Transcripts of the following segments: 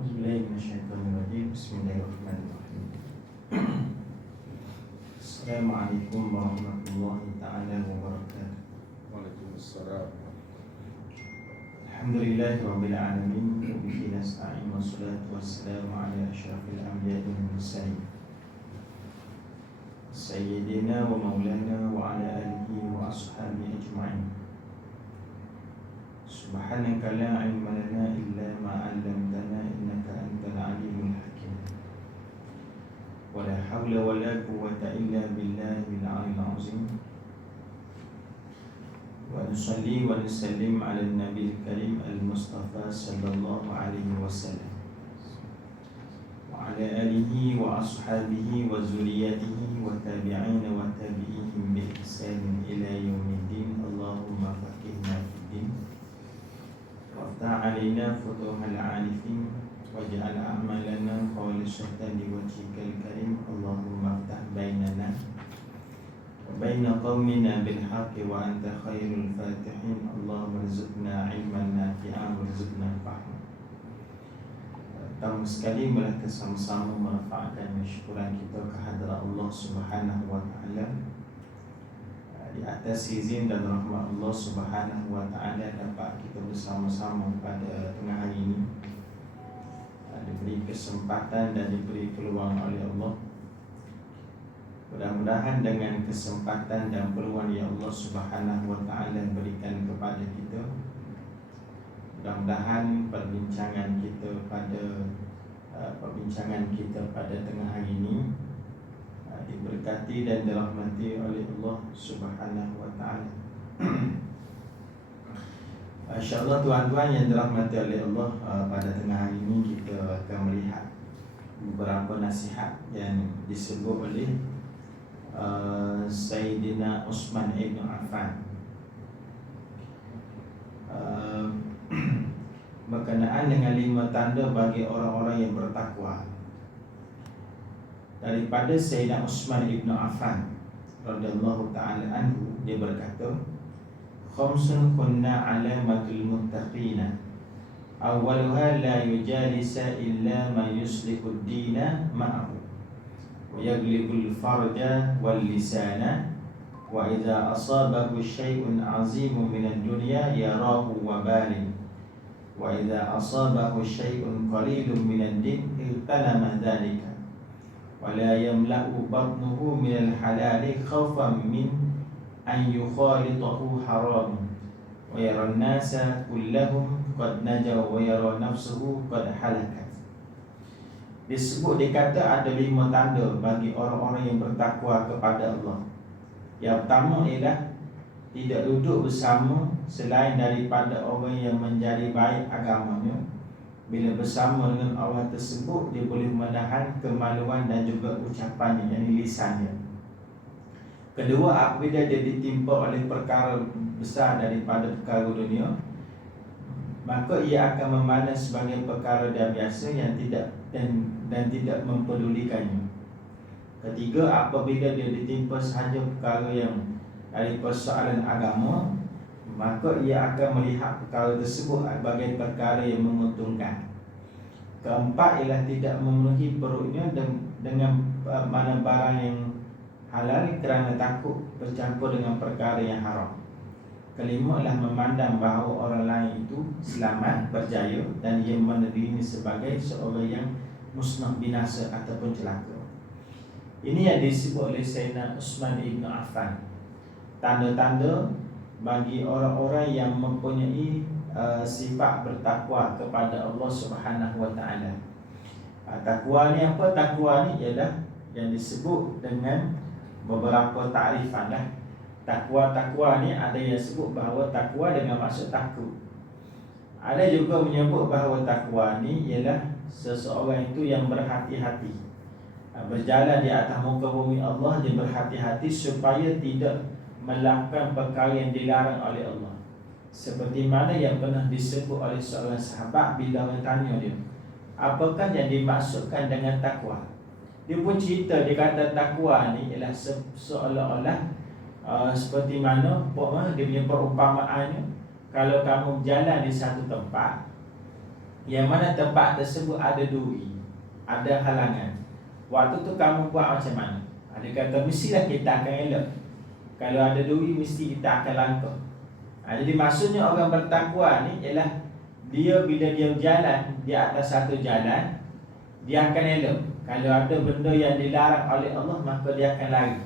A'udzubillahiminasyaitonirrajim. Bismillahirrahmanirrahim. Assalamualaikum warahmatullahi ta'ala wabarakatuh. Waalaikumsalam. Alhamdulillahi rabbil alamin. Wabihi nasta'in. Wassalatu wassalamu ala asyrafil anbiya'i wal mursalin Sayyidina wa maulana wa ala alihi wa ashabihi ajma'in. Subhanaka la ilma lana illa ma 'allamtana innaka antal alimul hakim. Wa la hawla wa la quwwata illa billahil 'aliyyil 'azim. Wa nusalli wa nusallim 'ala an-nabiyil karim al-mustafa sallallahu alaihi wasallam wa 'ala alihi wa ashabihi wa zurriyyatihi wa tabi'in wa tabi'ihim bi ihsan ila yaumiddin. Allahumma faqihna fid din waftah 'alaina futuhal 'arifin waj'al a'malana khalisatan liwajhikal karim. Allahumma aftah bainana wa baina qaumina bil haqqi wa anta khairul fatihin. Allahumma rizqna 'ilman nafi'an warzuqna fahma. Pertama sekali marilah kita sama-sama merafa'kan syukuran kita kehadrat Allah Subhanahu wa taala. Di atas izin dan rahmat Allah Subhanahu wa taala dapat kita bersama-sama pada tengah hari ini, diberi kesempatan dan diberi peluang oleh Allah. Mudah-mudahan dengan kesempatan dan peluang yang Allah Subhanahu wa taala berikan kepada kita, mudah-mudahan perbincangan kita pada tengah hari ini diberkati dan dirahmati oleh Allah Subhanahu wa taala. Insya-Allah tuan-tuan yang dirahmati oleh Allah, pada tengah hari ini kita akan melihat beberapa nasihat yang disebut oleh Sayyidina Utsman ibn Affan berkenaan dengan 5 tanda bagi orang-orang yang bertakwa. Daripada Sayyidina Utsman ibn Affan radhiyallahu ta'ala anhu, dia berkata, khamsun kunna alamatul muttaqina, awwaluha la yujalisa illa ma yuslihud dina ma'ahu wa yaglibul farja wal lisana wa idza asabahu syai'un 'azimun minad dunya yarahu wabalin wa idza asabahu syai'un qalilun minad din iltanama dzalika wa la yamla'u batnuhu minal halali khawfan min an yukhalitahu haram wa yara an-nasa kullahum qad najaw wa yara nafsuhu qad halakat. Disebut, dikata ada 5 tanda bagi orang-orang yang bertakwa kepada Allah. Yang pertama ialah tidak duduk bersama selain daripada orang yang menjadi baik agamanya. Bila bersama dengan orang tersebut, dia boleh menahan kemaluan dan juga ucapannya, yakni lisannya. Kedua, apabila dia ditimpa oleh perkara besar daripada perkara dunia, maka ia akan memandang sebagai perkara yang biasa yang tidak dan tidak mempedulikannya. Ketiga, apabila dia ditimpa sahaja perkara yang dari persoalan agama, maka ia akan melihat perkara tersebut sebagai perkara yang menguntungkan. Keempat ialah tidak memenuhi perutnya dengan mana barang yang halal kerana takut bercampur dengan perkara yang haram. Kelima ialah memandang bahawa orang lain itu selamat, berjaya, dan ia menerima sebagai seorang yang musnah, binasa ataupun celaka. Ini yang disebut oleh Sayyidina Utsman ibn Affan, tanda-tanda bagi orang-orang yang mempunyai sifat bertakwa kepada Allah Subhanahu wa taala. Takwa ni apa? Takwa ni ialah yang disebut dengan beberapa takrifan lah. Takwa ni ada yang sebut bahawa takwa dengan maksud takut. Ada juga menyebut bahawa takwa ni ialah seseorang itu yang berhati-hati, berjalan di atas muka bumi Allah, dia berhati-hati supaya tidak melakukan perkara yang dilarang oleh Allah. Seperti mana yang pernah disebut oleh seorang sahabat bila orang tanya dia, apakah yang dimaksudkan dengan takwa? Dia pun cerita, dia kata takwa ni ialah seolah-olah seperti mana dia punya perumpamaannya, kalau kamu berjalan di satu tempat, yang mana tempat tersebut ada duri, ada halangan. Waktu tu kamu buat macam mana? Dia kata mestilah kita akan elok. Kalau ada duri mesti kita akan langkah. Jadi maksudnya orang bertakwa ni ialah dia bila dia berjalan di atas satu jalan, dia akan elok. Kalau ada benda yang dilarang oleh Allah, maka dia akan lari.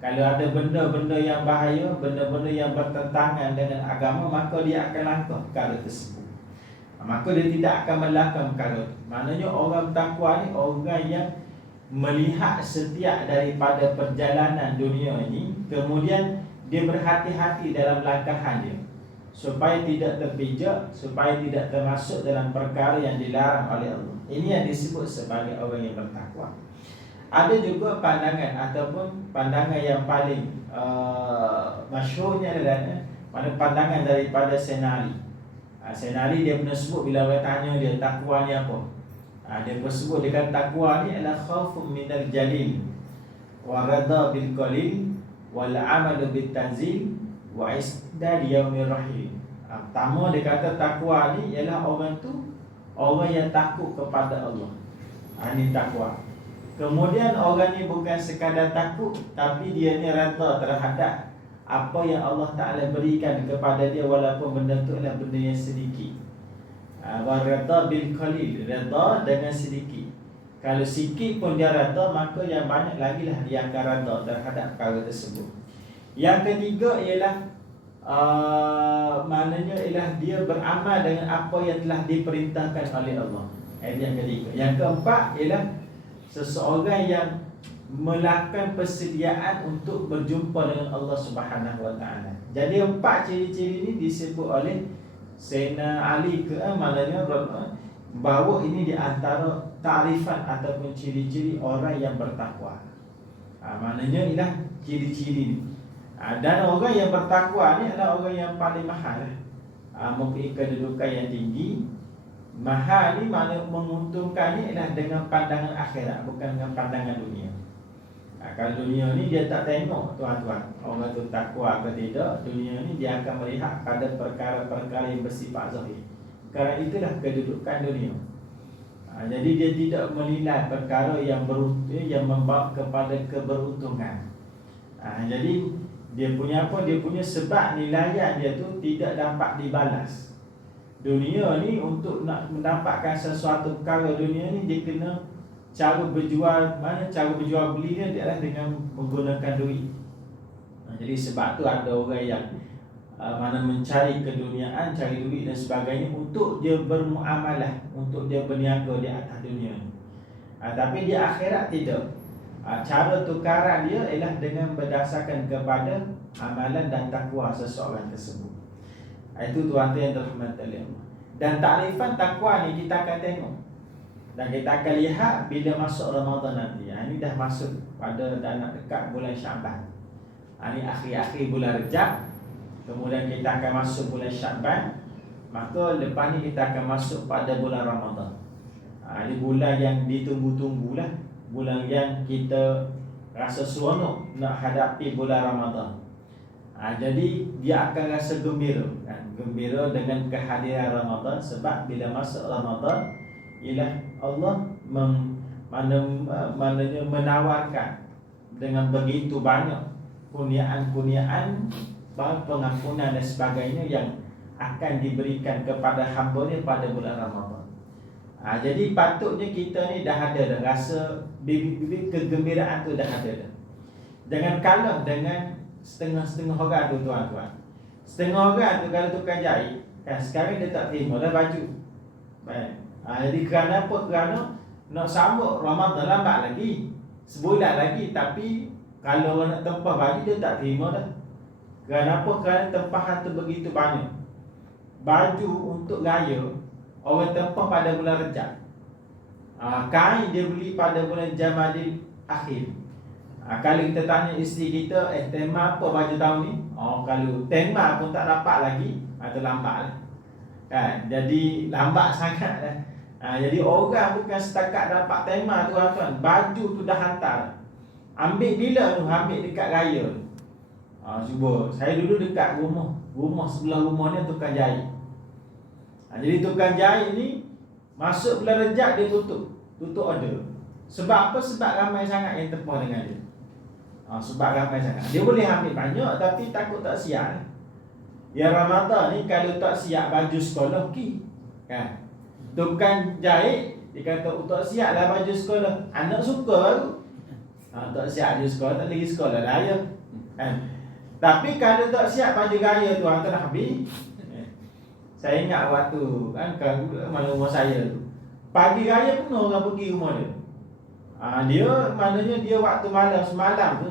Kalau ada benda-benda yang bahaya, benda-benda yang bertentangan dengan agama, maka dia akan langkah perkara tersebut. Maka dia tidak akan melakukan perkara. Maknanya orang takwa ni orang yang melihat setiap daripada perjalanan dunia ini, kemudian dia berhati-hati dalam langkahan dia, supaya tidak terpijak, supaya tidak termasuk dalam perkara yang dilarang oleh Allah. Ini yang disebut sebagai orang yang bertakwa. Ada juga pandangan ataupun pandangan yang paling masyhurnya adalah pandangan daripada Senari. Senari dia pernah sebut bila orang tanya dia takwa ni apa. Dia pun sebut dia kata takwa ni adalah khaufun minal jalil wa radha bil qalil wal amalu bit tanzil wa isdad yaumir rahim. Pertama dia kata takwa ni ialah orang tu orang yang takut kepada Allah. Ini takwa. Kemudian orang ni bukan sekadar takut, tapi dia ni rata terhadap apa yang Allah Ta'ala berikan kepada dia, walaupun benda tu adalah benda yang sedikit. Rata bil qalil, rata dengan sedikit. Kalau sikit pun dia rata, maka yang banyak lagi lah dia akan rata terhadap perkara tersebut. Yang ketiga ialah maknanya ialah dia beramal dengan apa yang telah diperintahkan oleh Allah. Yang ketiga. Yang keempat ialah seseorang yang melakukan persediaan untuk berjumpa dengan Allah Subhanahu Wa Taala. Jadi empat ciri-ciri ini disebut oleh Sayyidina Ali maknanya bahawa ini di antara ta'rifan ataupun ciri-ciri orang yang bertakwa. Maknanya ialah ciri-ciri ini. Dan orang yang bertakwa ni adalah orang yang paling mahal. Mempunyai kedudukan yang tinggi. Mahal ni maknanya menguntungkan ni adalah dengan pandangan akhirat, bukan dengan pandangan dunia. Kalau dunia ni dia tak tengok tuan-tuan orang tu takwa ke tidak, dunia ni dia akan melihat pada perkara-perkara yang bersifat zahir. Kerana itulah kedudukan dunia. Jadi dia tidak menilai perkara yang membawa kepada keberuntungan. Jadi dia punya apa? Dia punya sebab nilaian dia tu tidak dapat dibalas. Dunia ni untuk nak mendapatkan sesuatu perkara dunia ni dia kena cara berjual, mana cara berjual beli dia adalah dengan menggunakan duit. Jadi sebab tu ada orang yang mana mencari keduniaan, cari duit dan sebagainya untuk dia bermuamalah, untuk dia berniaga di atas dunia ni. Tapi di akhirat tidak. Cara tukaran dia ialah dengan berdasarkan kepada amalan dan takwa seseorang tersebut. Itu tuan-tuan yang dirahmati oleh Allah. Dan takrifan takwa ni kita akan tengok. Dan kita akan lihat bila masuk Ramadan nanti. Ini dah masuk pada dah nak dekat bulan Syaban. Ini akhir-akhir bulan Rejab. Kemudian kita akan masuk bulan Syaban. Maka lepas ni kita akan masuk pada bulan Ramadan. Ini bulan yang ditunggu-tunggulah. Bulan yang kita rasa seronok nak hadapi bulan Ramadan. Jadi dia akan rasa gembira, gembira dengan kehadiran Ramadan. Sebab bila masuk Ramadan ialah Allah maknanya menawarkan dengan begitu banyak kurniaan-kurniaan, pengampunan dan sebagainya yang akan diberikan kepada hamba-Nya pada bulan Ramadan. Jadi patutnya kita ni dah ada dah rasa bibit-bibit kegembiraan tu dah ada dah. Jangan kalah dengan setengah-setengah orang tu tuan-tuan. Setengah orang tu kalau tukang jahit sekarang dia tak terima dah baju. Baik. Jadi kerana apa? Kerana nak sambut Ramadan lambat lagi, sebulan lagi. Tapi kalau orang nak tempah baju dia tak terima dah. Kerana apa? Kerana tempahan tu begitu banyak. Baju untuk raya orang tempah pada bulan Rejab. Kain dia beli pada bulan Jamadil akhir. Kalau kita tanya isteri kita, tema apa baju tahun ni? Kalau tema pun tak dapat lagi, itu lambat lah. Kan? Jadi lambat sangat lah. Jadi orang bukan setakat dapat tema tu tuan, baju tu dah hantar. Ambil bila tu? Ambil dekat raya. Cuba, saya dulu dekat rumah sebelah rumah ni tukang jahit. Jadi tukang jahit ni Masuk bulan Rejab dia tutup order. Sebab apa? Sebab ramai sangat yang terpah dengan dia. Sebab ramai sangat. Dia boleh ambil banyak tapi takut tak siap. Yang Ramadan ni kalau tak siap baju sekolah okey. Kan? Tukang jahit dia kata tak siap lah baju sekolah. Anak suka baru. Tak siap baju sekolah, tak lagi sekolah raya. Kan? Tapi kalau tak siap baju raya tu hang tak nak habis. Saya ingat waktu kan mana rumah saya tu. Pagi raya penuh orang pergi rumah dia. Dia maknanya dia waktu malam semalam tu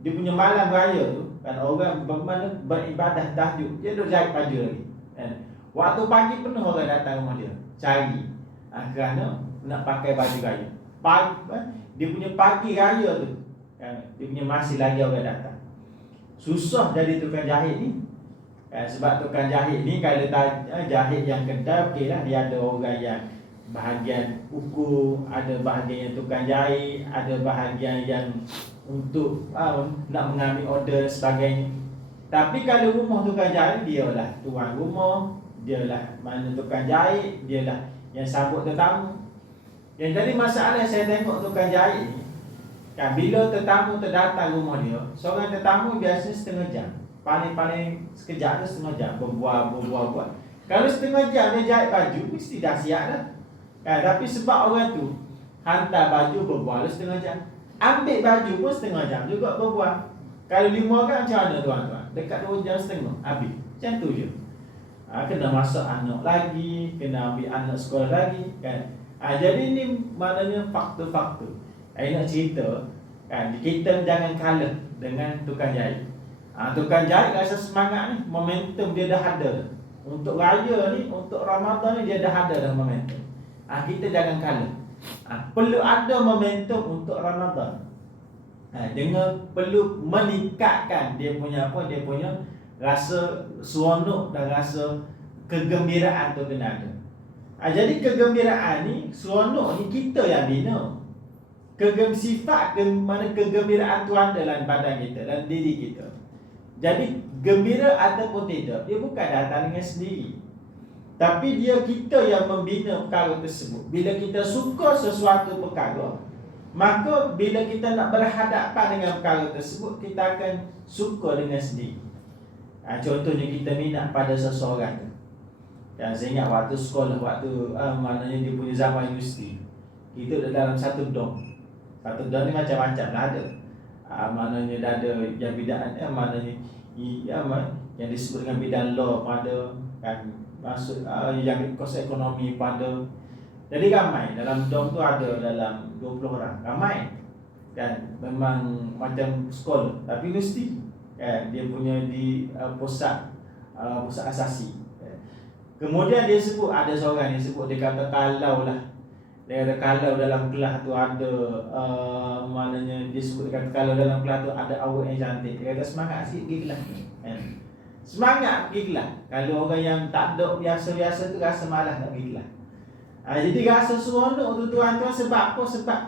dia punya malam raya tu kan orang bagaimana beribadah tahajud dia duk jahit baju lagi kan. Waktu pagi penuh orang datang rumah dia cari kerana nak pakai baju raya. Dia punya pagi raya tu kan, dia punya masih lagi orang datang. Susah jadi tukang jahit ni kan, sebab tukang jahit ni kalau jahit yang kedai okeylah dia ada orang yang bahagian ukur, ada bahagian yang tukang jahit, ada bahagian yang untuk nak mengambil order sebagainya. Tapi kalau rumah tukang jahit, dialah tuan rumah, dialah mana tukang jahit, dialah yang sambut tetamu. Yang jadi masalah saya tengok tukang jahit ni kan, bila tetamu terdatang rumah dia, seorang tetamu biasa setengah jam, paling-paling sekejap tu setengah jam berbual. Kalau setengah jam dia jahit baju, mesti dah siap dah. Kan, tapi sebab orang tu hantar baju berbual setengah jam, ambil baju pun setengah jam juga berbual. Kalau 5 orang macam mana tuan-tuan? Dekat 2 jam setengah habis. Macam tu je. Kena masak anak lagi, kena ambil anak sekolah lagi kan. Jadi ni maknanya faktor-faktor. Nak cerita kan, kita jangan kalah dengan tukang jahit. Tukang jahit rasa semangat ni, momentum dia dah ada. Untuk raya ni, untuk Ramadan ni dia dah ada dah momentum. Kita jangan kalah. Perlu ada momentum untuk Ramadan. Dengan perlu meningkatkan dia punya rasa seronok dan rasa kegembiraan tu kena ada. Jadi kegembiraan ni, seronok ni kita yang bina. Sifat mana kegembiraan tu ada dalam badan kita, dalam diri kita. Jadi gembira ataupun tidak, dia bukan datang dengan sendiri. Tapi dia kita yang membina perkara tersebut. Bila kita suka sesuatu perkara, maka bila kita nak berhadapan dengan perkara tersebut, kita akan suka dengan sendiri. Contohnya kita minat pada seseorang tu. Saya ingat waktu sekolah, maknanya dia punya zaman universiti, kita dalam satu dorm. Satu dorm ni macam-macam lah ada. Maknanya dah ada yang bidang maknanya yang disebut dengan bidang law pada kan, masuk yang kos ekonomi pada. Jadi ramai dalam dorm tu, ada dalam 20 orang. Ramai kan, memang macam sekolah tapi universiti kan, dia punya di pusat asasi. Kemudian dia sebut, ada seorang yang sebut, dia kata kalau dalam kelas tu ada maknanya dia sebut, dia kata kalau dalam kelas tu ada awak yang cantik, dia kata semangat sikit pergi kelas kan. Semangat pergi kelas. Kalau orang yang tak ada biasa-biasa tu rasa malas nak pergi kelas. Jadi rasa seronok tu tuan-tuan sebab apa? Sebab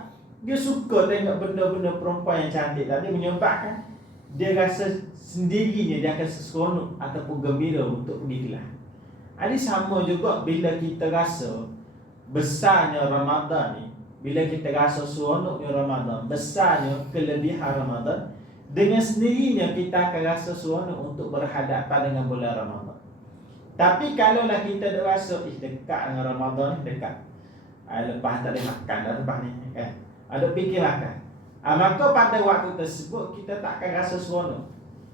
dia suka tengok benda-benda perempuan yang cantik tadi, menyebabkan dia rasa sendirinya dia akan seronok ataupun gembira untuk pergi kelas. Jadi sama juga bila kita rasa besarnya Ramadan ni, bila kita rasa seronoknya Ramadan, besarnya kelebihan Ramadan, dengan sendirinya kita akan rasa seronok untuk berhadapan dengan bulan Ramadan. Tapi kalaulah kita dah rasa dekat dengan Ramadan ni, dekat lepas tak ada makan dah lepas ni kan, ada fikir makan, maka pada waktu tersebut kita tak akan rasa seronok.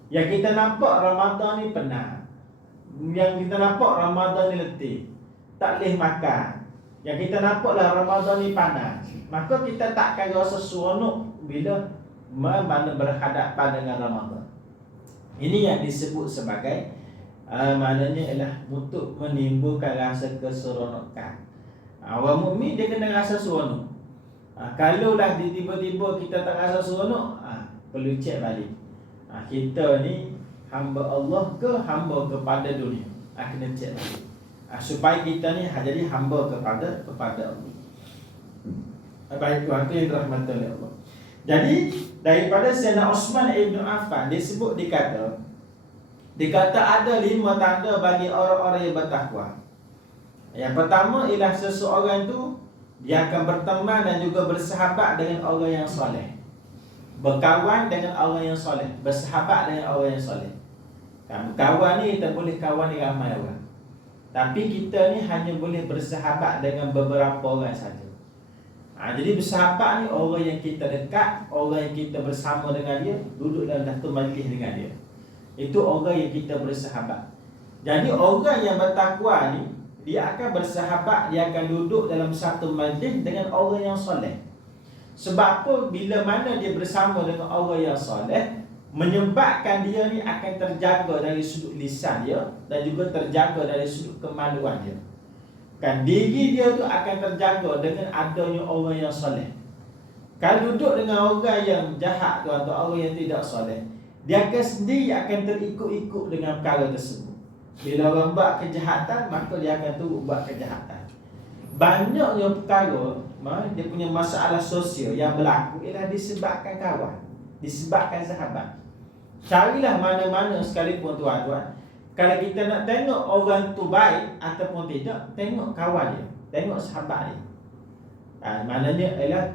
Yang kita nampak Ramadan ni penat, yang kita nampak Ramadan ni letih, tak boleh makan, yang kita nampaklah Ramadan ni panas, maka kita tak akan rasa seronok bila berhadapan dengan Ramadan. Ini yang disebut sebagai maknanya ialah untuk menimbulkan rasa keseronokan. Orang mukmin dia kena rasa seronok. Kalaulah tiba-tiba kita tak rasa seronok, perlu cek balik. Kita ni hamba Allah ke hamba kepada dunia? Kena cek balik. Supaya kita ni jadi hamba kepada Allah. Baik tuan, itu yang dirahmati oleh Allah. Jadi daripada Sayyidina Uthman ibn Affan disebut, dikata ada 5 tanda bagi orang-orang yang bertakwa. Yang pertama ialah seseorang tu dia akan berteman dan juga bersahabat dengan orang yang soleh, berkawan dengan orang yang soleh, bersahabat dengan orang yang soleh. Kawan ni kita boleh kawan dengan ramai orang, tapi kita ni hanya boleh bersahabat dengan beberapa orang saja. Jadi bersahabat ni orang yang kita dekat, orang yang kita bersama dengan dia, duduk dalam satu majlis dengan dia. Itu orang yang kita bersahabat. Jadi orang yang bertakwa ni, dia akan bersahabat, dia akan duduk dalam satu majlis dengan orang yang soleh. Sebab apa? Bila mana dia bersama dengan orang yang soleh, menyebabkan dia ni akan terjaga dari sudut lisan dia dan juga terjaga dari sudut kemaluan dia. Kan diri dia tu akan terjaga dengan adanya orang yang soleh. Kalau duduk dengan orang yang jahat tu atau orang yang tidak soleh, dia akan sendiri akan terikut-ikut dengan perkara tersebut. Bila orang buat kejahatan, maka dia akan turut buat kejahatan. Banyaknya perkara, dia punya masalah sosial yang berlaku ialah disebabkan kawan, disebabkan sahabat. Carilah mana-mana sekalipun tuan-tuan, kalau kita nak tengok orang tu baik ataupun tidak, tengok kawan dia, tengok sahabat dia. Maknanya ialah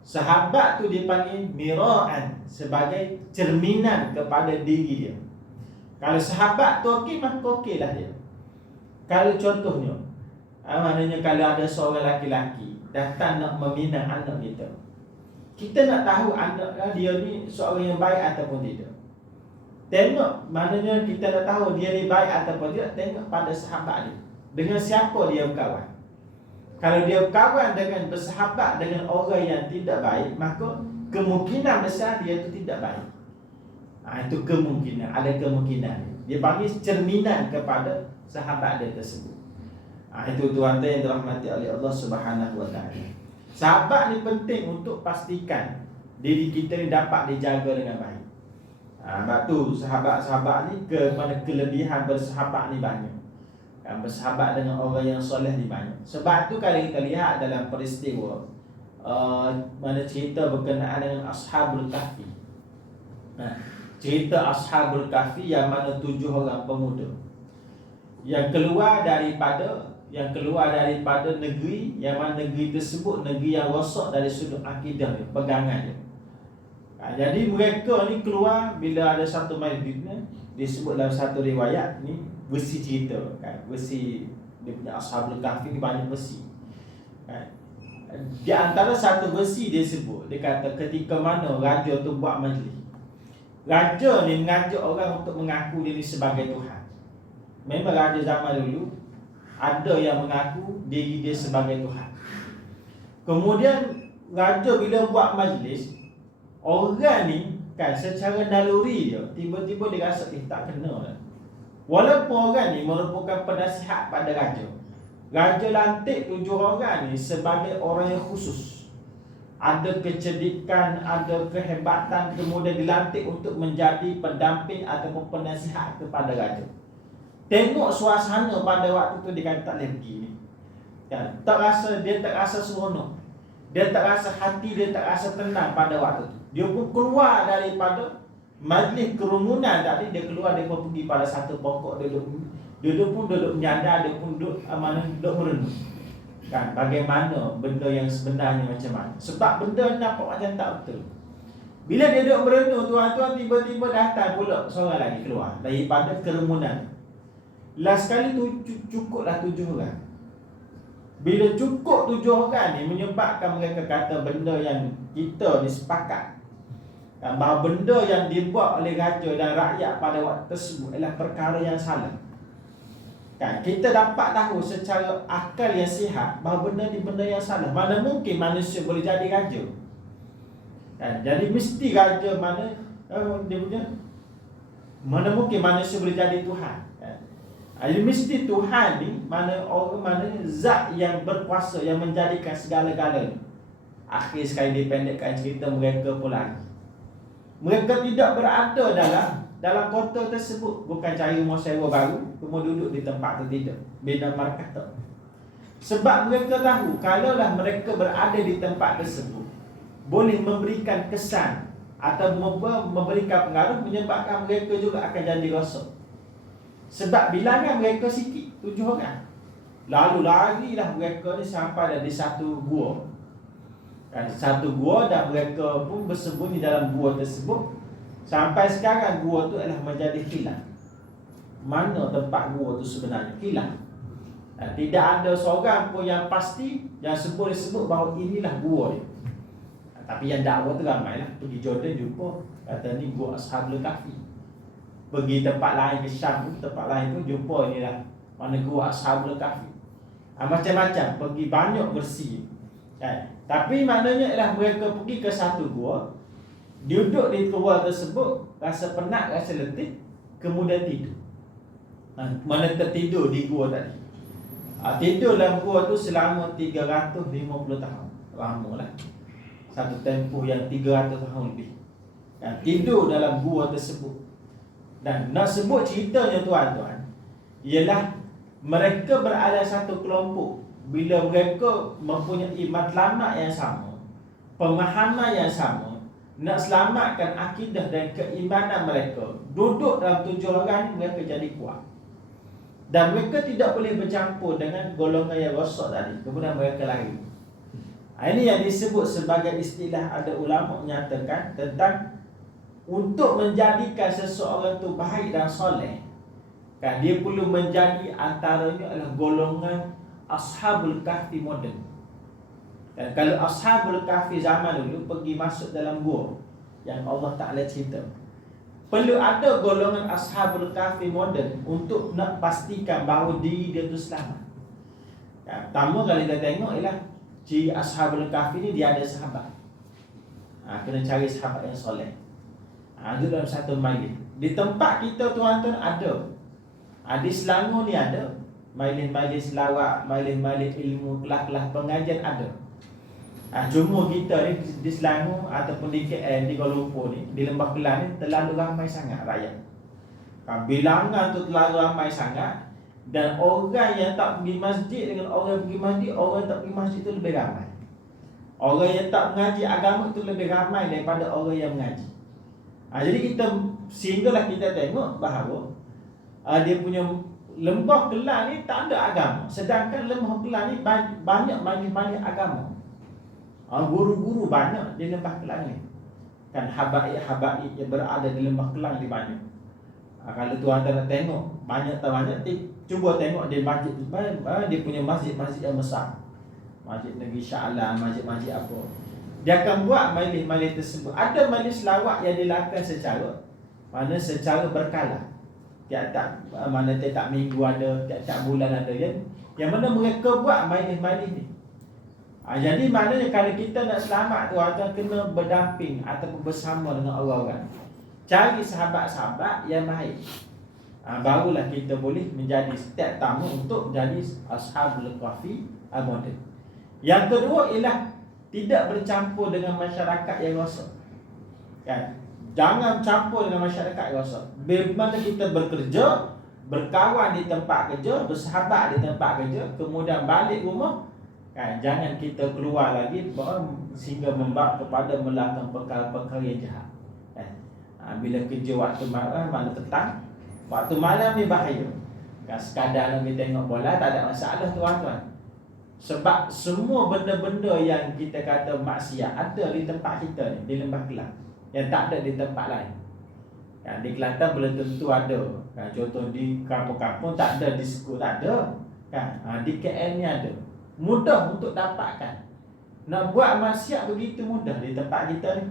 sahabat tu dipanggil mira'an, sebagai cerminan kepada diri dia. Kalau sahabat tu okey, maka okeylah dia. Kalau contohnya, maknanya kalau ada seorang laki-laki datang nak meminang anak kita, kita nak tahu anak dia ni seorang yang baik ataupun tidak. Tengok, maknanya kita nak tahu dia ni baik ataupun tidak, tengok pada sahabat dia, dengan siapa dia berkawan. Kalau dia berkawan dengan, bersahabat dengan orang yang tidak baik, maka kemungkinan besar dia itu tidak baik. Itu kemungkinan, ada kemungkinan. Dia panggil cerminan kepada sahabat dia tersebut. Itu tuan-tuan yang dirahmati oleh Allah Subhanahu wa taala. Sahabat ni penting untuk pastikan diri kita ni dapat dijaga dengan baik. Sebab tu sahabat-sahabat ni mana kelebihan bersahabat ni banyak. Bersahabat dengan orang yang soleh ni banyak. Sebab tu kalau kita lihat dalam peristiwa mana cerita berkenaan dengan Ashabul Kahfi. Cerita Ashabul Kahfi yang mana 7 orang pemuda yang keluar daripada negeri, yang mana negeri tersebut negeri yang rosak dari sudut akidah dia, pegangan dia. Jadi mereka ni keluar bila ada satu majlis ni, disebut dalam satu riwayat ni versi cerita kan, versi dia punya Ashabul Kahfi ni banyak versi kan. Di antara satu versi dia sebut, dia kata ketika mana raja tu buat majlis, raja ni mengajak orang untuk mengaku diri sebagai Tuhan. Memang raja zaman dulu ada yang mengaku diri dia sebagai Tuhan. Kemudian raja bila buat majlis, orang ni kan secara naluri dia tiba-tiba dia rasa tak kena lah. Walaupun orang ni merupakan penasihat pada raja, raja lantik 7 orang ni sebagai orang yang khusus, ada kecerdikan, ada kehebatan, kemudian dilantik untuk menjadi pendamping ataupun penasihat kepada raja. Tengok suasana pada waktu tu, dia kata tak boleh pergi ni. Dia tak rasa seronok. Dia tak rasa hati dia tak rasa tenang pada waktu tu. Dia pun keluar daripada majlis kerumunan tadi, dia keluar, dia pun pergi pada satu pokok, dia pun duduk menyandar, dia pun duduk merenung. Kan, bagaimana benda yang sebenarnya macam mana. Sebab benda nampak macam tak betul. Bila dia duduk merenung, tuan-tuan, tiba-tiba datang pula seorang lagi keluar daripada kerumunan. Last kali tu cukuplah 7 orang. Bila cukup 7 orang ni, menyebabkan mereka kata benda yang kita ni sepakat, bahawa benda yang dibuat oleh raja dan rakyat pada waktu tersebut adalah perkara yang salah. Kan, kita dapat tahu secara akal yang sihat bahawa benda ni benda yang salah. Mana mungkin manusia boleh jadi raja? Kan, jadi mesti raja mana mana mungkin manusia boleh jadi Tuhan? Kan? Jadi mesti Tuhan ni mana zat yang berkuasa, yang menjadikan segala-galanya. Akhir sekali dipendekkan cerita, mereka pun lagi. Mereka tidak berada dalam kota tersebut, bukan cari rumah sewa baru kemudian duduk di tempat itu, tidak. Bina markah tak. Sebab mereka tahu kalaulah mereka berada di tempat tersebut boleh memberikan kesan atau memberikan pengaruh, menyebabkan mereka juga akan jadi rosak. Sebab bilangan mereka sikit, 7 orang. Lalu larilah mereka ni sampai di satu gua. Satu gua, dan mereka pun bersembunyi dalam gua tersebut. Sampai sekarang gua tu adalah menjadi khilaf. Mana tempat gua tu sebenarnya? Khilaf. Tidak ada seorang pun yang pasti yang boleh sebut bahawa inilah gua dia. Tapi yang dakwa tu ramai lah. Pergi Jordan jumpa, kata ni gua Ashabul Kahfi. Pergi tempat lain ke Syam, tempat lain pun jumpa inilah mana gua Ashabul Kahfi. Macam-macam, pergi banyak bersih. Tapi maknanya ialah mereka pergi ke satu gua, duduk di gua tersebut, rasa penat, rasa letih, kemudian tidur. Mana tertidur di gua tadi. Tidur dalam gua tu selama 350 tahun. Lama lah. Satu tempoh yang 300 tahun lebih. Tidur dalam gua tersebut. Dan nak sebut ceritanya tuan-tuan, ialah mereka berada satu kelompok. Bila mereka mempunyai matlamat yang sama, pemahaman yang sama, nak selamatkan akidah dan keimanan mereka, duduk dalam 7 orang, mereka jadi kuat. Dan mereka tidak boleh bercampur dengan golongan yang rosak tadi. Kemudian mereka lari. Ini yang disebut sebagai istilah, ada ulama menyatakan tentang untuk menjadikan seseorang itu baik dan soleh, dia perlu menjadi antaranya adalah golongan Ashabul Kahfi moden. Dan kalau Ashabul Kahfi zaman dulu pergi masuk dalam gua yang Allah Ta'ala cerita, perlu ada golongan Ashabul Kahfi moden untuk nak pastikan bahawa diri dia tu selamat. Pertama kali kita tengok ialah ciri Ashabul Kahfi ni, dia ada sahabat. Kena cari sahabat yang soleh. Itu dalam satu majlis. Di tempat kita tuan-tuan ada. Di Selangor ni ada majlis-majlis selawat, majlis-majlis ilmu, kelas-kelas pengajian ada. Cuma kita ni di Selangor ataupun di KL, di Kuala Lumpur ni, di Lembah Kelang ni terlalu ramai sangat rakyat. Bilangan tu terlalu ramai sangat. Dan orang yang tak pergi masjid dengan orang yang pergi masjid, orang yang tak pergi masjid tu lebih ramai. Orang yang tak mengaji agama tu lebih ramai daripada orang yang mengaji. Jadi kita, sehinggalah kita tengok bahawa dia punya Lembah Kelang ni tak ada agama. Sedangkan Lembah Kelang ni banyak majlis-majlis agama. Guru-guru banyak di Lembah Kelang ni. Kan habaib yang berada di Lembah Kelang ni banyak. Kalau tuan-tuan nak tengok banyak tak banyak, cuba tengok di masjid tu, dia punya masjid-masjid yang besar. Masjid Negeri Shah Alam, masjid-masjid apa. Dia akan buat majlis-majlis tersebut. Ada majlis selawat yang dilakukan secara berkala. Tiap-tiap minggu ada, tiap-tiap bulan ada, yang mana mereka buat majlis-majlis ni. Jadi maknanya kalau kita nak selamat tuan-tuan, kena berdamping ataupun bersama dengan orang-orang. Cari sahabat-sahabat yang baik. Barulah kita boleh menjadi setiap tamu untuk jadi Ashabul Kahfi moden. Yang kedua ialah tidak bercampur dengan masyarakat yang rosak. Jangan campur dengan masyarakat yang rosak. Bila kita bekerja, berkawan di tempat kerja, bersahabat di tempat kerja, kemudian balik rumah, jangan kita keluar lagi sehingga membawa kepada melakukan perkara-perkara yang jahat. Bila kerja waktu malam, mana petang, waktu malam ni bahaya. Sekadar nak tengok bola tak ada masalah tuan-tuan. Sebab semua benda-benda yang kita kata maksiat ada di tempat kita ni, di Lembah Kelang, yang tak ada di tempat lain. Di Kelantan belum tentu ada. Contoh di kampung-kampung tak ada, di Sekolah tak ada. Di KL ni ada. Mudah untuk dapatkan. Nak buat maksiat begitu mudah di tempat kita ni.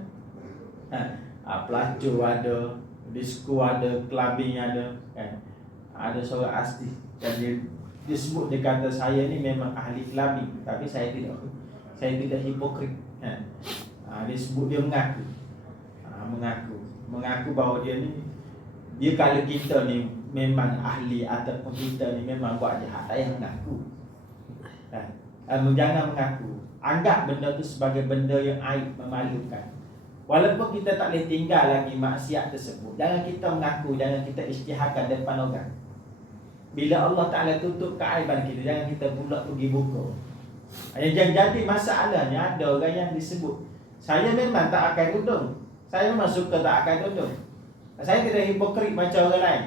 Pelacur ada, disko ada, clubbing ada, ada seorang asli dan dia sebut, dia kata saya ni memang ahli clubbing, tapi saya tidak hipokrit. Dia sebut, dia mengaku bahawa dia kalau kita ni memang ahli ataupun kita ni memang buat jahat, tak payah mengaku. Jangan mengaku. Anggap benda tu sebagai benda yang aib, memalukan. Walaupun kita tak boleh tinggal lagi maksiat tersebut, jangan kita mengaku, jangan kita isytiharkan depan orang. Bila Allah Ta'ala tutup keaiban kita, jangan kita pula pergi buka. Yang jadi masalahnya, ada orang yang disebut, saya memang tak pakai tudung, saya memang suka tak pakai tudung, saya tidak hipokrit macam orang lain.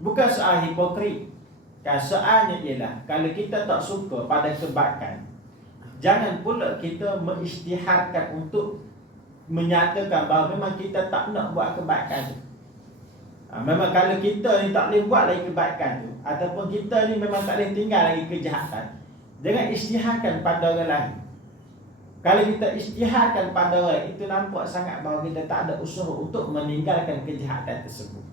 Bukan soal hipokrit, Soalnya ialah kalau kita tak suka pada kebaikan, jangan pula kita mengisytiharkan untuk menyatakan bahawa memang kita tak nak buat kebaikan tu. Memang kalau kita ni tak boleh buat lagi kebaikan tu, ataupun kita ni memang tak boleh tinggal lagi kejahatan, jangan isytiharkan pada orang lain. Kalau kita isytiharkan pada orang, itu nampak sangat bahawa kita tak ada usaha untuk meninggalkan kejahatan tersebut.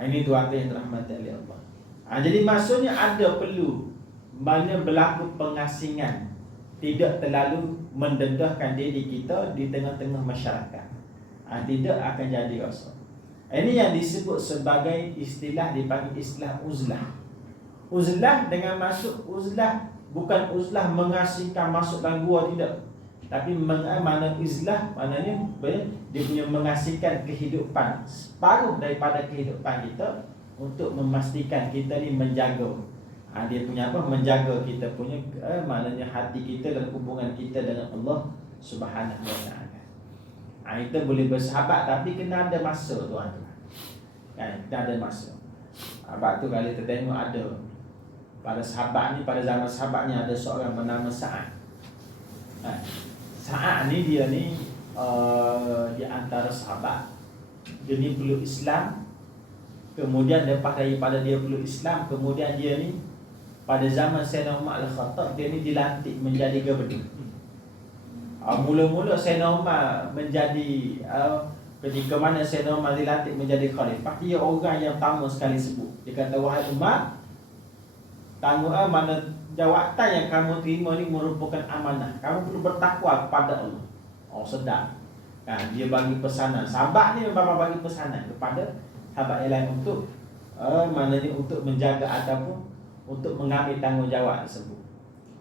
Ini tuan-tuan yang dirahmati oleh Allah. Jadi maksudnya ada perlu mana berlaku pengasingan, tidak terlalu mendedahkan diri kita di tengah-tengah masyarakat. Tidak akan jadi rasa. Ini yang disebut sebagai istilah, dipanggil istilah uzlah. Uzlah dengan maksud uzlah bukan uzlah mengasingkan masuk dalam gua, tidak. Tapi mana izlah, maknanya dia punya mengasingkan kehidupan, separuh daripada kehidupan kita, untuk memastikan kita ni menjaga. Dia punya apa? Menjaga kita punya maknanya hati kita dan hubungan kita dengan Allah Subhanahu wa taala. Kita boleh bersahabat tapi kena ada masa, tuan-tuan. Kena ada masa. Sebab tu kalau kita tengok ada pada sahabat ni, pada zaman sahabat ni ada seorang bernama Sa'ad. Sa'ad ni dia ni di antara sahabat. Dia ni peluk Islam. Kemudian lepas daripada dia peluk Islam, kemudian dia ni pada zaman Sayyidina Umar Al-Khattab, dia ni dilantik menjadi gubernur. Mula-mula Sayyidina Umar menjadi ketika mana Sayyidina Umar dilantik menjadi khalifah, dia orang yang pertama sekali sebut. Dia kata, wahai Umar, mana jawatan yang kamu terima ni merupakan amanah. Kamu perlu bertakwa kepada Allah. Sedap. Dia bagi pesanan. Sahabat ni memang bagi pesanan kepada sahabat yang lain untuk maknanya untuk menjaga ataupun untuk mengambil tanggungjawab tersebut.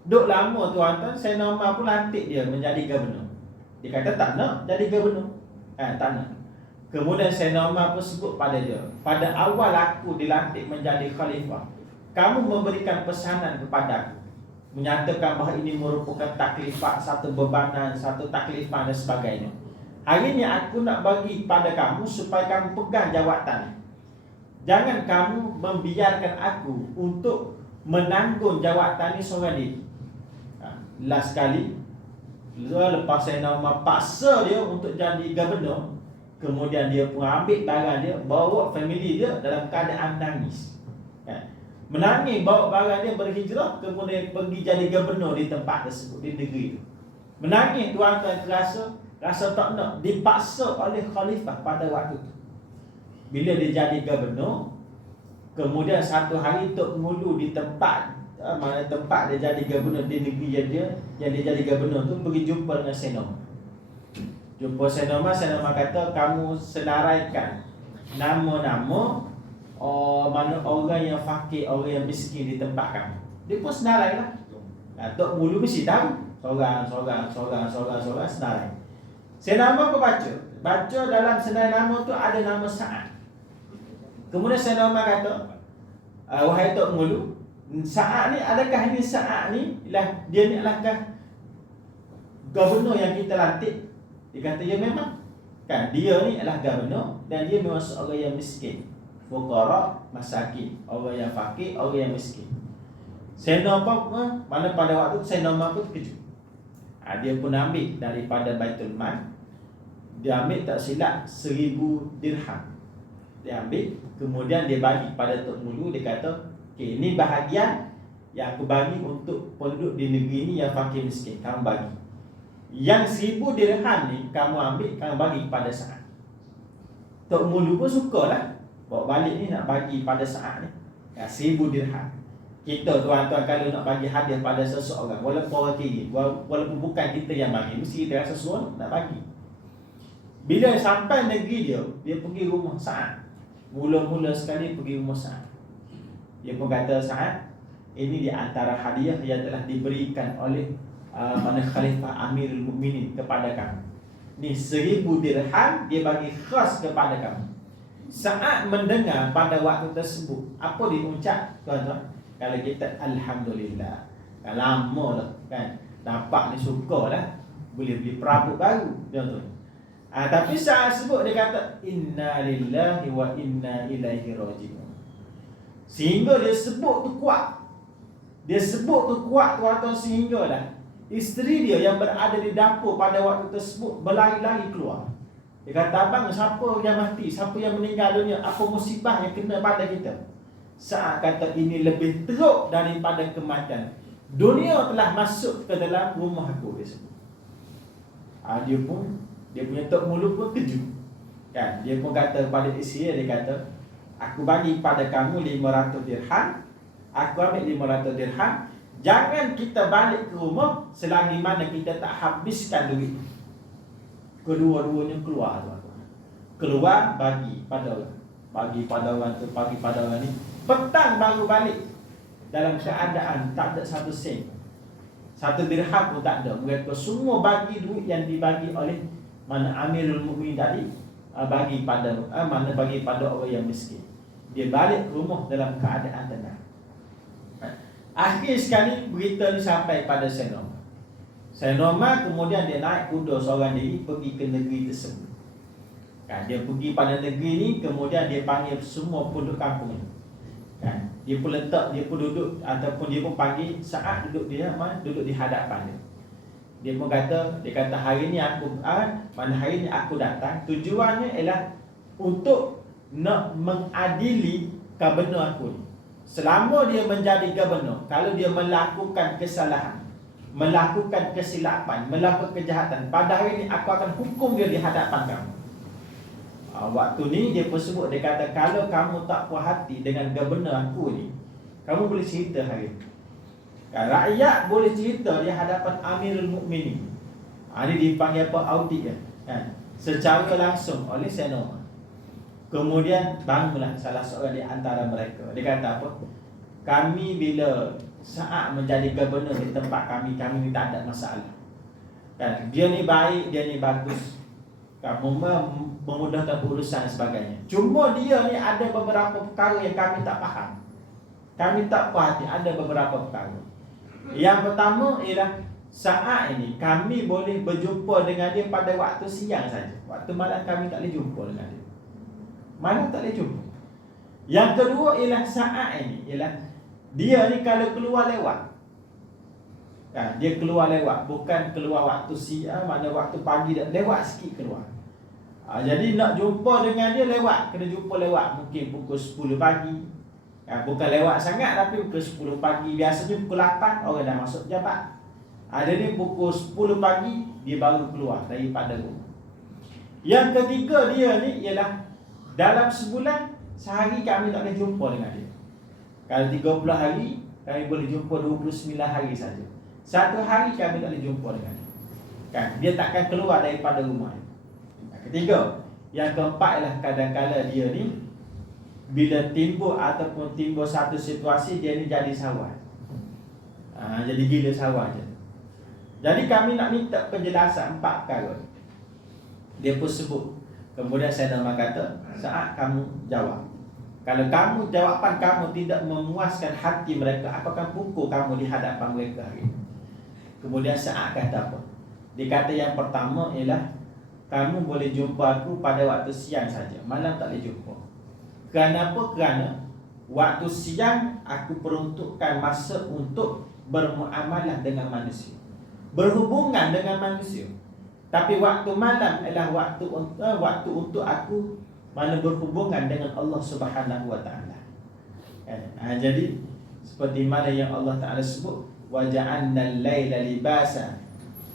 Duk lama tuan-tuan, Sayyidina Umar pun lantik dia menjadi gubernur. Dia kata tak nak jadi gubernur. Tak nak. Kemudian Sayyidina Umar pun sebut pada dia, pada awal aku dilantik menjadi khalifah, kamu memberikan pesanan kepada aku, menyatakan bahawa ini merupakan taklifat, satu bebanan, satu taklifat dan sebagainya. Hari ini aku nak bagi pada kamu supaya kamu pegang jawatan. Jangan kamu membiarkan aku untuk menanggung jawatan ini seorang diri. Last sekali, lepas Sayyidina Umar paksa dia untuk jadi gubernur, kemudian dia pun ambil barang dia, bawa family dia dalam keadaan menangis. Menangis, bawa barang dia, berhijrah, kemudian pergi jadi gubernur di tempat tersebut, di negeri itu. Menangis tuan-tuan, rasa tak nak, dipaksa oleh khalifah pada waktu itu. Bila dia jadi gubernur, kemudian satu hari Tok Ngulu di tempat mana tempat dia jadi gubernur di negeri yang dia jadi gubernur tu, pergi jumpa dengan Sayyidina Umar. Jumpa Sayyidina Umar kata, kamu senaraikan nama-nama mana orang yang fakir, orang yang miskin di tempat kamu. Dia pun senarai lah. Tok Ngulu mesti tahu. Seorang senarai. Sayyidina Umar pun baca dalam senarai nama tu ada nama Sa'ad. Kemudian Sayyidina Umar kata, wahai Tok Ngulu, Sa'ad ni, adakah ini Sa'ad ni dia ni adakah gubernur yang kita lantik? Dia kata, ya memang. Dia ni adalah gubernur dan dia memang seorang yang miskin, fuqara, masakin, orang yang fakir, orang yang miskin. Sayyidina Umar mana pada waktu tu Sayyidina Umar pun terkejut. Dia pun ambil daripada Baitul Mal, dia ambil tak silap 1000 dirham. Dia ambil, kemudian dia bagi pada Tok Ngulu. Dia kata, okey, ini bahagian yang aku bagi untuk penduduk di negeri ini yang fakir miskin, kamu bagi. Yang 1000 dirham ni kamu ambil, kamu bagi kepada Sa'ad. Tok Ngulu pun sukalah, bawa balik ni nak bagi pada Sa'ad ni 1000 dirham. Kita tuan-tuan kalau nak bagi hadiah pada seseorang, walaupun orang kiri, walaupun bukan kita yang bagi, mesti kita rasa seronok nak bagi. Bila sampai negeri dia pergi rumah Sa'ad. Mula-mula sekali pergi rumah Sa'ad. Dia pun kata, Sa'ad, ini di antara hadiah yang telah diberikan oleh mana Khalifah Amirul Mukminin kepada kamu. Ni 1000 dirham dia bagi khas kepada kamu. Sa'ad mendengar pada waktu tersebut, apa diucap tuan-tuan? Kalau kita alhamdulillah, lama lah kan, dapat ni sukalah, boleh beli perabot baru, tuan-tuan. Tapi saat sebut dia kata, inna lillahi wa inna ilaihi raji'un. Sehingga dia sebut tu kuat. Dia sebut tu kuat tuan-tuan, sehingga dah isteri dia yang berada di dapur pada waktu tersebut berlari-lari keluar. Dia kata, abang, siapa yang mati, siapa yang meninggal dunia, apa musibah yang kena pada kita? Saat kata, ini lebih teruk daripada kematian. Dunia telah masuk ke dalam rumah aku, dia sebut. Dia punya tok mulut pun kejut. Kan? Dia pun kata pada isteri dia kata, aku bagi pada kamu 500 dirham, aku ambil 500 dirham. Jangan kita balik ke rumah selagi mana kita tak habiskan duit. Kedua-duanya keluar, tuan-tuan. Keluar bagi pada orang. Bagi pada orang tu, bagi pada orang ni. Petang baru balik. Dalam keadaan tak ada satu sen. Satu dirham pun tak ada. Mereka semua bagi duit yang dibagi oleh mana Amirul Mukminin tadi, bagi pada orang yang miskin. Dia balik ke rumah dalam keadaan tenang. Akhir sekali berita ni sampai pada Sayyidina Umar. Sayyidina Umar kemudian dia naik kuda seorang diri pergi ke negeri tersebut. Kan, dia pergi pada negeri ni, kemudian dia panggil semua penduduk kampung ni. Kan, dia pun letak, dia pun duduk, ataupun dia pun panggil saat duduk di hadapan dia. Dia pun kata, hari ni hari ni aku datang, tujuannya ialah untuk nak mengadili gubernur aku ni. Selama dia menjadi gubernur, kalau dia melakukan kesalahan, melakukan kesilapan, melakukan kejahatan, pada hari ini aku akan hukum dia di hadapan kamu. Waktu ni dia pun sebut, dia kata, kalau kamu tak puas hati dengan gubernur aku ni, kamu boleh cerita hari ini. Rakyat boleh cerita di hadapan Amirul Mukminin. Ini dipanggil apa? Audit ya. Secara langsung oleh Sayyidina Umar. Kemudian bangunlah salah seorang di antara mereka. Dia kata apa? Kami bila saat menjadi gubernur di tempat kami ni tak ada masalah. Kan, dia ni baik, dia ni bagus. Kamu memudahkan urusan dan sebagainya. Cuma dia ni ada beberapa perkara yang kami tak faham. Kami tak puas hati, ada beberapa perkara. Yang pertama ialah saat ini kami boleh berjumpa dengan dia pada waktu siang saja. Waktu malam kami tak boleh jumpa dengan dia. Malam tak boleh jumpa. Yang kedua ialah saat ini ialah dia ni kalau keluar lewat, dia keluar lewat, bukan keluar waktu siang, mana waktu pagi dah lewat sikit keluar. Jadi nak jumpa dengan dia lewat, kena jumpa lewat mungkin pukul 10 pagi. Bukan lewat sangat tapi pukul 10 pagi. Biasanya pukul 8 orang dah masuk jabat. Jadi pukul 10 pagi dia baru keluar daripada rumah. Yang ketiga dia ni ialah dalam sebulan sehari kami tak boleh jumpa dengan dia. Kalau 30 hari kami boleh jumpa 29 hari saja. Satu hari kami tak boleh jumpa dengan dia. Kan, dia takkan keluar daripada rumah. Ketiga, yang keempat ialah kadang-kala dia ni bila timbul satu situasi dia ni jadi sawah. Jadi gila sawah je. Jadi kami nak minta penjelasan 4 perkara. Dia pun sebut. Kemudian saya nama kata, saat kamu jawab. Kalau jawapan kamu tidak memuaskan hati mereka, aku akan pukul kamu di hadapan mereka hari ini. Kemudian saat kata apa? Dia kata yang pertama ialah kamu boleh jumpa aku pada waktu siang saja, malam tak boleh jumpa. Kerana apa? Kerana waktu siang aku peruntukkan masa untuk bermuamalah dengan manusia, berhubungan dengan manusia. Tapi waktu malam adalah waktu untuk aku berhubungan dengan Allah Subhanahu wa taala. Jadi seperti mana yang Allah Taala sebut, wa ja'alna al-laila libasa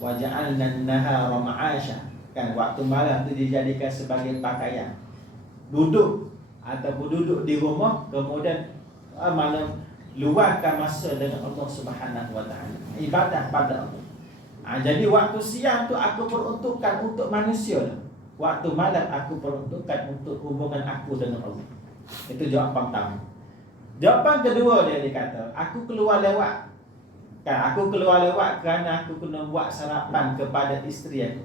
wa ja'alna an-nahara ma'asha. Kan, waktu malam itu dijadikan sebagai pakaian. Duduk di rumah, kemudian luangkan masa dengan Allah Subhanahu wa taala, ibadah pada Allah. Jadi waktu siang tu aku peruntukkan untuk manusia. Waktu malam aku peruntukkan untuk hubungan aku dengan Allah. Itu jawapan pertama. Jawapan kedua dia kata, aku keluar lewat. Kan, aku keluar lewat kerana aku kena buat sarapan kepada isteri aku.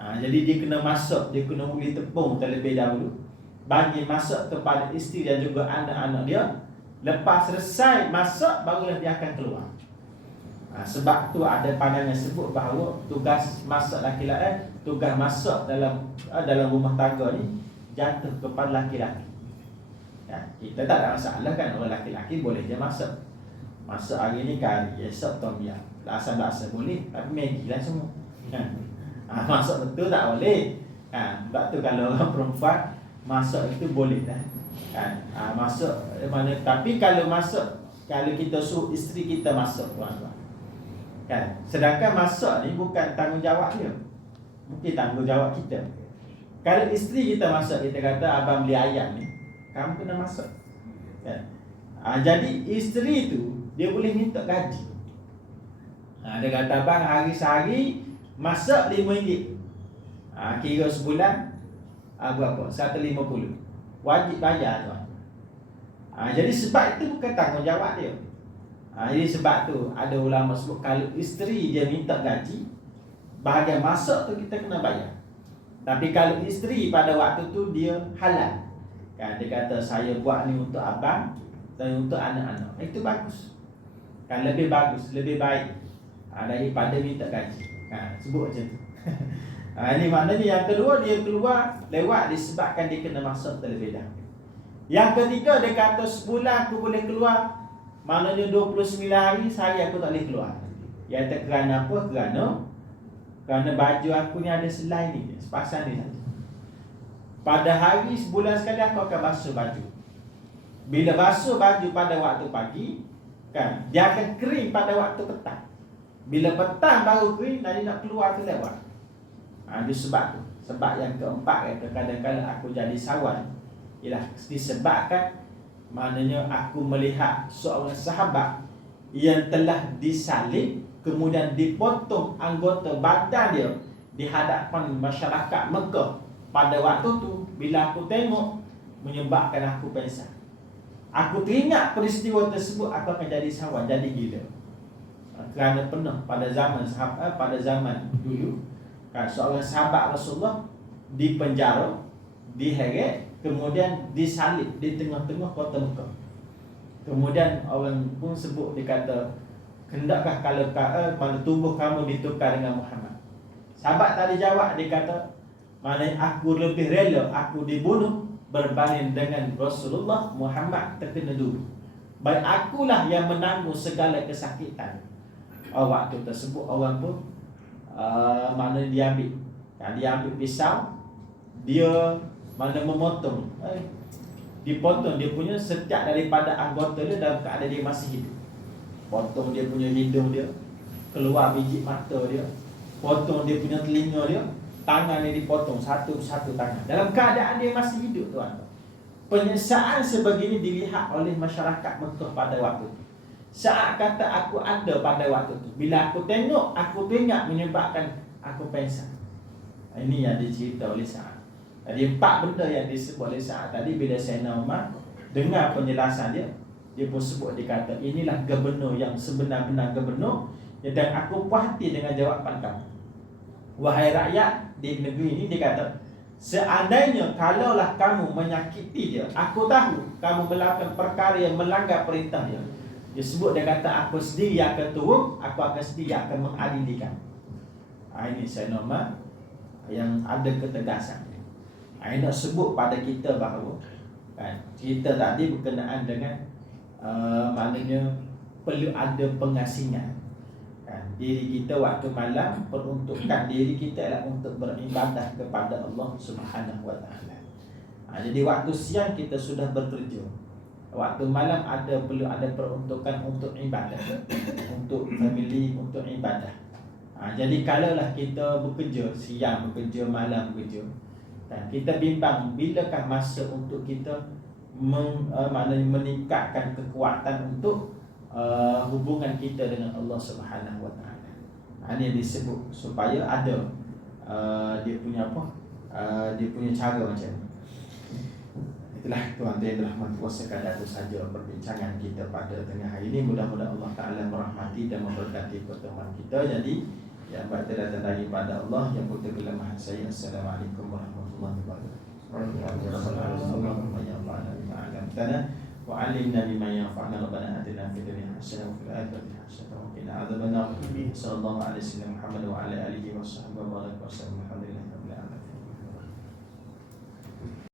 Jadi dia kena masuk, dia kena beli tepung terlebih dahulu, bagi masak kepada isteri dan juga anak-anak dia. Lepas selesai masak, barulah dia akan keluar. Sebab tu ada pandangan sebut bahawa tugas masak laki-laki, tugas masak dalam rumah tangga ni jatuh kepada laki-laki. kan? Kita tak ada masalah kan, orang laki-laki boleh je masak. Masak hari ni kari, esok tom yam. Laksa-laksa boleh, tapi Maggi lah semua. Kan? Masak betul tak boleh. Sebab tu kalau orang perempuan masak itu boleh lah. Kan? Masak mana, tapi kalau masak, kalau kita suruh isteri kita masak, tuan-tuan. Kan? Sedangkan masak ni bukan tanggungjawab dia. Mungkin tanggungjawab kita. Kalau isteri kita masak, kita kata abang beli ayam ni, kamu kena masak. Kan? Jadi isteri tu dia boleh minta gaji. Dia kata abang hari sehari masak RM5. Kira sebulan berapa? 150. Wajib bayar tuan. Jadi sebab itu bukan tanggungjawab dia. Jadi sebab tu ada ulama sebut kalau isteri dia minta gaji, bahagian masak tu kita kena bayar. Tapi kalau isteri pada waktu tu dia halal, kan, dia kata saya buat ni untuk abang dan untuk anak-anak, itu bagus. Kan lebih bagus, lebih baik daripada minta gaji. Sebut macam tu. Ini maknanya yang kedua, dia keluar lewat disebabkan dia kena masak terlebih dahulu. Yang ketiga, dia kata sebulan aku boleh keluar, maknanya 29 hari sehari aku tak boleh keluar. Dia kata kerana apa? Kerana baju aku ni ada selai ni, sepasang ni saja. Pada hari sebulan sekali aku akan basuh baju. Bila basuh baju pada waktu pagi, kan, dia akan kering pada waktu petang. Bila petang baru kering, nanti nak keluar tu lewat. Itu sebab tu. Sebab yang keempat, kadang-kadang aku jadi sawan, ialah disebabkan maknanya aku melihat seorang sahabat yang telah disalib, kemudian dipotong anggota badan dia di hadapan masyarakat Mekah. Pada waktu tu, bila aku tengok, menyebabkan aku pengsan. Aku teringat peristiwa tersebut, aku akan jadi sawan, jadi gila. Kerana pernah pada zaman sahabat, pada zaman dulu, kan, seorang sahabat Rasulullah dipenjara, diheret, kemudian disalib di tengah-tengah kota Mekah. Kemudian orang pun sebut, dia kata, hendakkah kalau mana tubuh kamu ditukar dengan Muhammad? Sahabat tadi jawab, dia kata, maknanya aku lebih rela aku dibunuh berbanding dengan Rasulullah Muhammad terkena dulu. Baik akulah yang menanggung segala kesakitan. Waktu tersebut orang pun maknanya dia ambil pisau, dia mana memotong, dipotong dia punya setiap daripada anggota dia dalam keadaan dia masih hidup. Potong dia punya hidung dia, keluar biji mata dia, potong dia punya telinga dia, tangan dia dipotong satu-satu tangan dalam keadaan dia masih hidup, tuan. Penyiksaan sebegini dilihat oleh masyarakat Mekah pada waktu itu. Saat kata aku ada pada waktu itu, bila aku tengok, aku teringat, menyebabkan aku pengsan. Ini yang dicerita oleh Sa'ad. Jadi 4 benda yang disebut oleh Sa'ad tadi. Bila Sayyidina Umar dengar penjelasan dia, dia pun sebut, dia kata inilah gubernur yang sebenar-benar gubernur, dan aku puas hati dengan jawapan kamu. Wahai rakyat di negeri ini, dia kata, seandainya kalaulah kamu menyakiti dia, aku tahu kamu melakukan perkara yang melanggar perintah dia. Dia sebut, dia kata aku sendiri akan turun, aku akan sendiri akan mengadilikan. Ini Sayyidina Umar yang ada ketegasan. Ini nak sebut pada kita bahawa, kan, kita tadi berkenaan dengan maknanya perlu ada pengasingan, kan, diri kita waktu malam, peruntukan diri kita adalah untuk beribadah kepada Allah Subhanahu wa ta'ala. Jadi waktu siang kita sudah bekerja, waktu malam perlu ada peruntukan untuk ibadah, untuk family, untuk ibadah. Jadi kalaulah kita bekerja, siang bekerja, malam bekerja, dan kita bimbang bilakah masa untuk kita maknanya meningkatkan kekuatan untuk hubungan kita dengan Allah Subhanahu wa ta'ala. Ini yang disebut supaya ada dia punya apa, dia punya cara macam ni. Itulah tuan-tuan yang dirahmati Allah sekalian, itu saja perbincangan kita pada tengah hari ini. Mudah-mudahan Allah Ta'ala merahmati dan memberkati pertemuan kita. Jadi yang berkata daripada Allah, yang putih kelemahan saya. Assalamualaikum warahmatullahi wabarakatuh. وعلمنا بما ينفعنا ربنا آتنا في الدنيا حسنة وفي الآخرة حسنة وقنا عذاب النار. صلى الله عليه وسلم محمد وعلى آله وصحبه وبارك وسلم. الحمد لله.